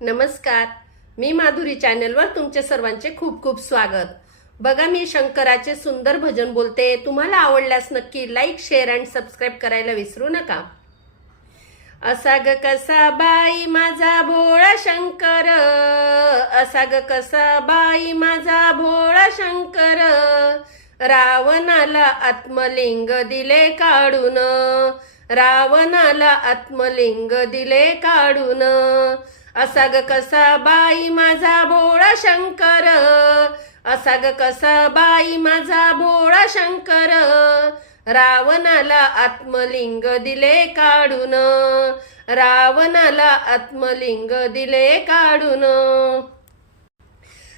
नमस्कार. मी माधुरी चॅनलवर तुमचे सर्वांचे खूप खूप स्वागत. बघा मी शंकराचे सुंदर भजन बोलते. तुम्हाला आवडल्यास नक्की लाईक शेअर अँड सबस्क्राईब करायला विसरू नका. असा ग कसा बाई माझा भोळा शंकर? असा ग कसा बाई माझा भोळा शंकर? रावणाला आत्मलिंग दिले काढून. रावणाला आत्मलिंग दिले काढून. असा ग कसा बाई माझा भोळा शंकर? असा ग कसा बाई माझा भोळा शंकर? रावणाला आत्मलिंग दिले काढून. रावणाला आत्मलिंग दिले काढून.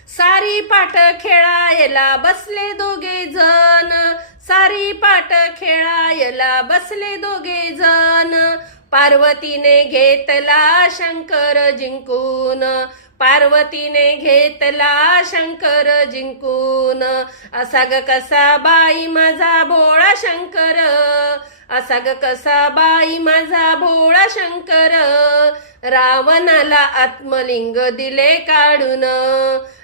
सारी पाट खेळायला बसले दोघे जण. सारी पाट खेळायला बसले दोघे जण. पार्वतीने घेतला शंकर जिंकून. पार्वतीने घेतला शंकर जिंकून. असा ग कसा बाई माझा भोळा शंकर. असा ग कसा बाई माझा भोळा शंकर. रावणाला आत्मलिंग दिले काढून.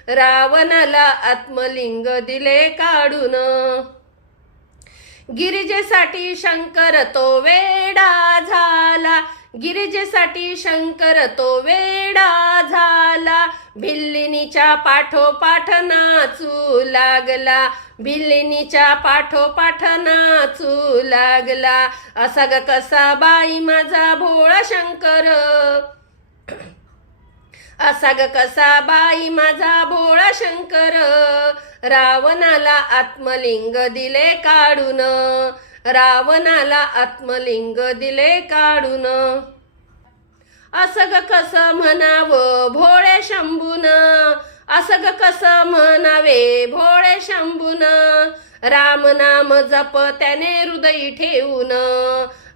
रावणाला आत्मलिंग दिले काढून. गिरिजेसाठी शंकर तो वेडा झाला. गिरिजेसाठी शंकर तो वेडा झाला. भिल्लिनीच्या पाठोपाठ नाचू लागला. भिल्लिनीच्या पाठोपाठ नाचू लागला. असा ग कसा बाई माझा भोळा शंकर. असा ग कसा बाई माझा भोळा शंकर? रावणाला आत्मलिंग दिले काढून. रावणाला आत्मलिंग दिले काढून. असं ग कस म्हणावं भोळे शंभून? असं ग कस म्हणावे भोळे शंभून? राम नाम जप त्याने हृदय ठेवून.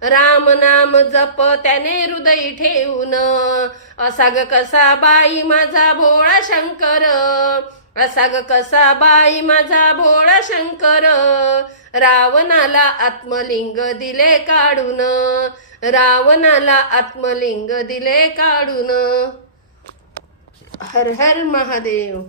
राम नाम जप त्याने हृदयी ठेवून. असा ग कसा बाई माझा भोळा शंकर. असा ग कसा बाई माझा भोळा शंकर. रावणाला आत्मलिंग दिले काढून. रावणाला आत्मलिंग दिले काढून. हर हर महादेव.